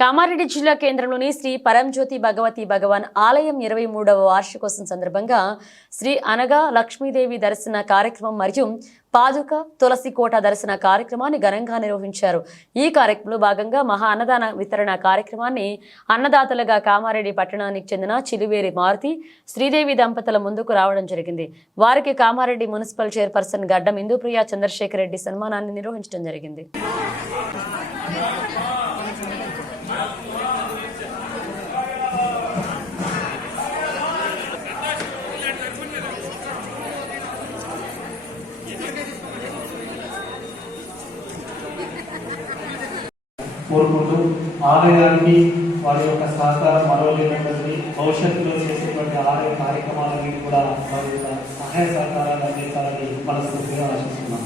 కామారెడ్డి జిల్లా కేంద్రంలోని శ్రీ పరంజ్యోతి భగవతి భగవాన్ ఆలయం 23వ వార్షికోత్సవం సందర్భంగా శ్రీ అనగా లక్ష్మీదేవి దర్శన కార్యక్రమం మరియు పాదుక తులసి కోట దర్శన కార్యక్రమాన్ని ఘనంగా నిర్వహించారు. ఈ కార్యక్రమంలో భాగంగా మహా అన్నదాన వితరణ కార్యక్రమాన్ని అన్నదాతలుగా కామారెడ్డి పట్టణానికి చెందిన చిలువేరి మారుతి శ్రీదేవి దంపతుల ముందుకు రావడం జరిగింది. వారికి కామారెడ్డి మున్సిపల్ చైర్పర్సన్ గడ్డం ఇందుప్రియ చంద్రశేఖర్ రెడ్డి సన్మానాన్ని నిర్వహించడం జరిగింది. కోరుకుంటూ ఆలయానికి వారి యొక్క సహకారం మరవలేనటువంటి భవిష్యత్తులో చేసేటువంటి ఆలయ కార్యక్రమాలన్నింటి కూడా వారి యొక్క సహాయ సహకారాలు అందించాలని మనస్ఫూర్తిగా ఆశిస్తున్నాం.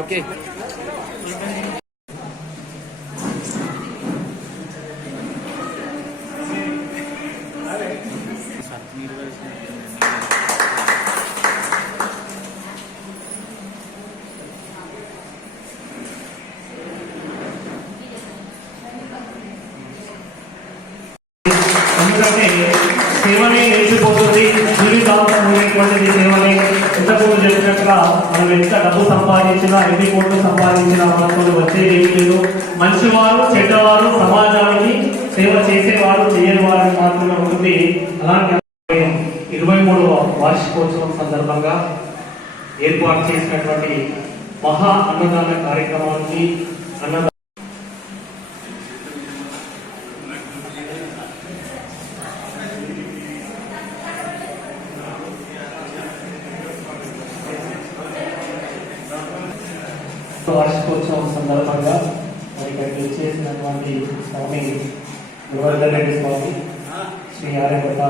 ఓకే ఎందుకంటే సేవనే నిలిచిపోతుంది. జీవితాంతం ఉండేటువంటిది సేవనే. ఇంతకుముందు చెప్పినట్టుగా మనం ఎంత డబ్బు సంపాదించినా, ఎన్ని కోట్లు సంపాదించినా మనకు వచ్చేది ఏమి లేదు. మంచివారు చెడ్డవారు సమాజానికి సేవ చేసేవారు చేయని వారికి మాత్రమే ఉంటుంది. అలాంటి 23వ వార్షికోత్సవం సందర్భంగా ఏర్పాటు చేసినటువంటి మహా అన్నదాన కార్యక్రమానికి వార్షికోత్సవం సందర్భంగా ఇక్కడికి వచ్చేసినటువంటి స్వామి గురువర్ధన్ రెడ్డి స్వామి శ్రీ ఆర్యభట్ట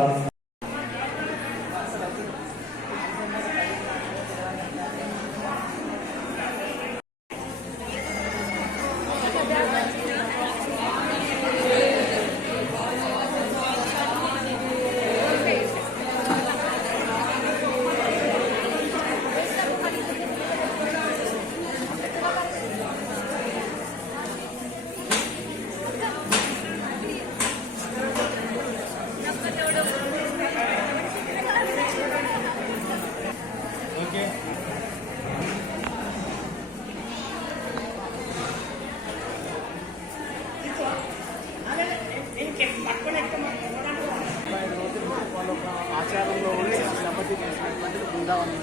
ఆచారంలో ఉండి సంపత్తి చేసినటువంటి బృందావనం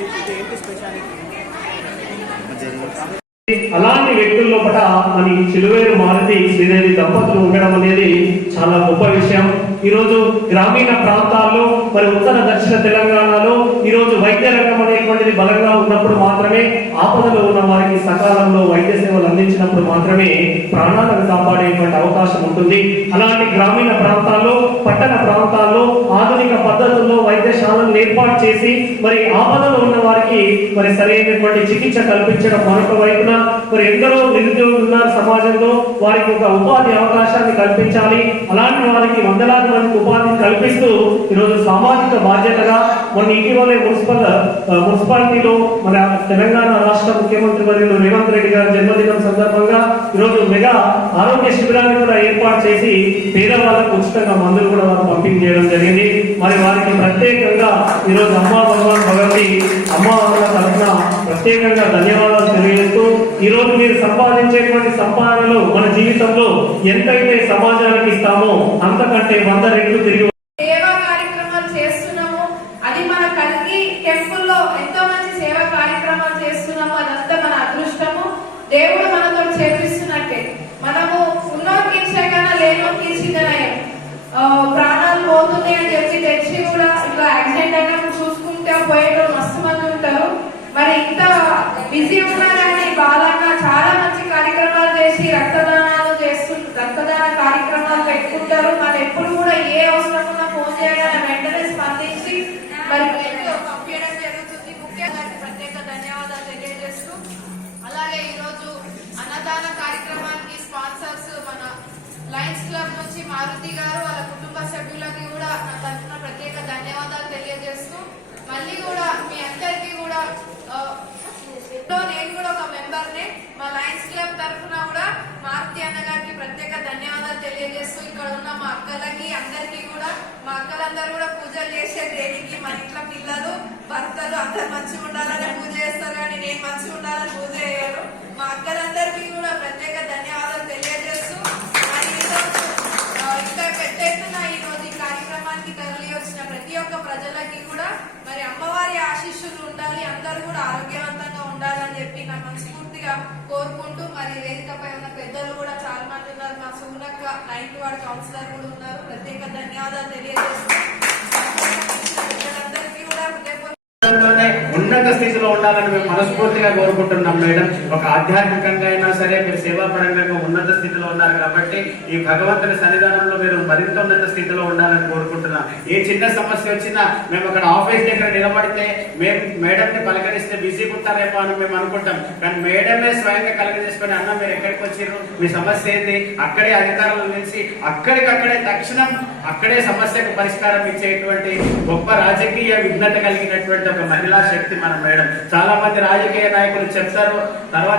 ఏంటి స్పెషాలిటీ? అలాంటి వ్యక్తుల్లో పట మన చిలువేరు మారుతి శ్రీదేవి దంపతులు ఉండడం అనేది చాలా గొప్ప విషయం. ఈరోజు గ్రామీణ ప్రాంతాల్లో మరి ఉత్తర దక్షిణ తెలంగాణలో ఈరోజు వైద్య రంగం అనేటువంటిది బలంగా ఉన్నప్పుడు మాత్రమే, ఆపదలో ఉన్న వారికి సకాలంలో వైద్య సేవలు అందించినప్పుడు మాత్రమే ప్రాణాలను కాపాడేటువంటి అవకాశం ఉంటుంది. అలాంటి గ్రామీణ ప్రాంతాల్లో, పట్టణ ప్రాంతాల్లో ఆధునిక పద్ధతుల్లో వైద్యశాలను ఏర్పాటు చేసి మరి ఆపదలో ఉన్న వారికి మరి సరైనటువంటి చికిత్స కల్పించడం మరొక వైపున మరి ఎందరో నిరుద్యోగులు ఉన్నారు సమాజంలో, వారికి ఒక ఉపాధి అవకాశాన్ని కల్పించాలి. అలాంటి వారికి వందలాది మందికి ఉపాధి కల్పిస్తూ ఈరోజు సామాజిక బాధ్యతగా మొన్న ఇటీవలే మున్సిపాలిటీలో మన తెలంగాణ రాష్ట్ర ముఖ్యమంత్రి వర్యులు రేవంత్ రెడ్డి గారి జన్మదినం సందర్భంగా ఈరోజు మెగా ఆరోగ్య శిబిరాన్ని కూడా ఏర్పాటు చేసి పేదవాళ్ళకు ఉచితంగా మందులు కూడా వారు పంపిణీ చేయడం జరిగింది. మరి వారికి ప్రత్యేకంగా ఈరోజు అమ్మా భగవాన్ భగవతి అమ్మవారి తరఫున ప్రత్యేకంగా ధన్యవాదాలు తెలియజేస్తూ, ఈరోజు మీరు సంపాదించేటువంటి సంపాదనలు మన జీవితంలో ఎంతైతే సమాజానికి ఇస్తామో అంతకంటే 100 రెట్లు తిరిగి సేవా కార్యక్రమాలు చేస్తున్నాము. అది మన కలిగి టెంపుల్లో ఎంతో మంచి సేవా కార్యక్రమాలు చేస్తున్నాము. అదంతా మన అదృష్టము. దేవుడు మనతో చేపిస్తున్నట్టే. మనము ఉన్నోకి ఇచ్చే కన్నా లేనోకి ఇచ్చిందనే అయినా పోయేటోళ్ళు మస్తు మంది ఉంటారు. మరి ఇంత బిజీ ఉన్నా కానీ బాలంగా చాలా మంచి కార్యక్రమాలు చేసి రక్తదాన కార్యక్రమాలు పెట్టుకుంటారు. మరి ఎప్పుడు కూడా ఏ అవసరం ఉన్నా ఫోన్ చేయగానే వెంటనే స్పందించి మరి పంపించడం జరుగుతుంది. ముఖ్యంగా ప్రత్యేక ధన్యవాదాలు తెలియజేస్తూ, అలాగే ఈరోజు అన్నదాన కార్యక్రమానికి స్పాన్సర్స్ మన లయన్స్ క్లబ్ నుంచి మారుతి గారు, వాళ్ళ కుటుంబ సభ్యులకి కూడా నా తరఫున ప్రత్యేక ధన్యవాదాలు తెలియజేస్తూ, మళ్ళీ కూడా మీ అందరికీ కూడా నేను కూడా ఒక మెంబర్నే, మా లయన్స్ క్లబ్ తరఫున కూడా మారుతి అన్న గారికి ప్రత్యేక ధన్యవాదాలు తెలియజేస్తూ, ఇక్కడ ఉన్న మా అక్కలకి అందరికీ కూడా, మా అక్కలందరూ కూడా పూజలు చేసే దేనికి మన ఇంట్లో పిల్లలు భర్తలు అందరు మంచిగా ఉండాలని పూజ చేస్తారు, కానీ నేను మంచిగా ఉండాలని పూజ చేయరు. మా అక్కలందరికీ కూడా ప్రత్యేక ధన్యవాదాలు తెలియజేస్తూ, మరి ఈరోజు ఇంకా పెద్ద ఎత్తున ఈరోజు ఈ కార్యక్రమానికి తరలి వచ్చిన ప్రతి ఒక్క ప్రజలకి కూడా మరి అమ్మవారి ఆశీస్సులు ఉండాలి, అందరూ కూడా ఆరోగ్యవంతంగా ఉండాలని చెప్పి నా మనస్ఫూర్తిగా కోరుకుంటూ, మరి వేదికపై ఉన్న పెద్దలు కూడా చాలా మంది ఉన్నారు, మా సూనక్క 9th వార్డ్ కౌన్సిలర్ కూడా ఉన్నారు, ప్రత్యేక ధన్యవాదాలు తెలియజేస్తూ ప్రజలందరికీ కూడా ఉన్నత స్థితిలో ఉండాలని మేము మనస్ఫూర్తిగా కోరుకుంటున్నాం మేడం. ఒక ఆధ్యాత్మికంగా అయినా సరే మీరు సేవాపరంగా ఉన్నత స్థితిలో ఉన్నారు కాబట్టి ఈ భగవంతుని సన్నిధానంలో మీరు మరింత ఉన్నత స్థితిలో ఉండాలని కోరుకుంటున్నాం. ఏ చిన్న సమస్య వచ్చినా మేము అక్కడ ఆఫీస్ దగ్గర నిలబడితే మేము మేడంని పలకరిస్తే బిజీగా ఉంటారేమో అని మేము అనుకుంటాం, కానీ మేడమే స్వయంగా కలగజేసుకొని అన్న మీరు ఎక్కడికి వచ్చారు, మీ సమస్య ఏంటి, అక్కడే అధికారులు నిలిచి అక్కడికక్కడే తక్షణం అక్కడే సమస్యకు పరిష్కారం ఇచ్చేటువంటి గొప్ప రాజకీయ విఘ్నత కలిగినటువంటి ఒక మహిళా శక్తి మన మేడం. చాలా మంది రాజకీయ నాయకులు చెప్తారు, తర్వాత